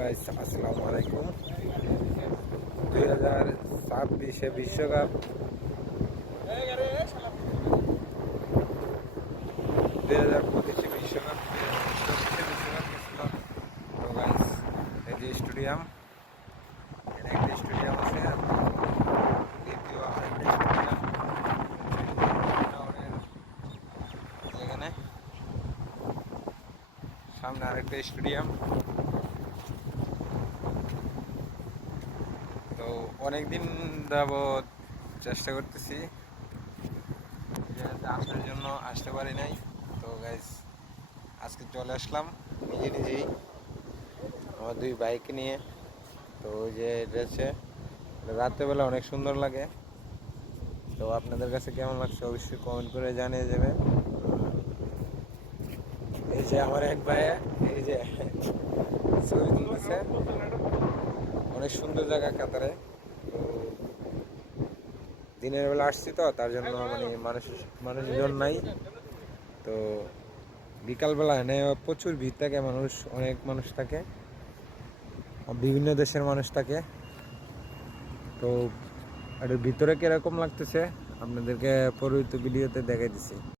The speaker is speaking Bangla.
গাইস, আসসালামু আলাইকুম। 2026 বিশ্বকাপ 2025 বিশ্বকাপ 2024 বিশ্বকাপ গেছিল। তো গাইস, এই যে স্টেডিয়াম, এখানে একটা স্টেডিয়াম আছে, দ্বিতীয় আরেকটা স্টেডিয়াম এখানে, সামনে আরেকটা স্টেডিয়াম। তো অনেকদিন যাবৎ চেষ্টা করতেছি যে আসার জন্য, আসতে পারি নাই। তো গাইস, আজকে চলে আসলাম নিজেই আমার দুই বাইক নিয়ে। তো ওই যে ড্রেসে রাত্রেবেলা অনেক সুন্দর লাগে। তো আপনাদের কাছে কেমন লাগছে অবশ্যই কমেন্ট করে জানিয়ে দেবে। এই যে আমার এক ভাই, এই যে ছবি তুলতেছে, অনেক সুন্দর জায়গা কাতারে। তো দিনের বেলা আসছি, তো তার জন্য মানে মানুষজন নাই। তো বিকালবেলা এনে প্রচুর ভিড় থাকে, অনেক মানুষ থাকে, বিভিন্ন দেশের মানুষ থাকে। তো এটার ভিতরে কিরকম লাগতেছে আপনাদেরকে পরবর্তী ভিডিওতে দেখাই দিছি।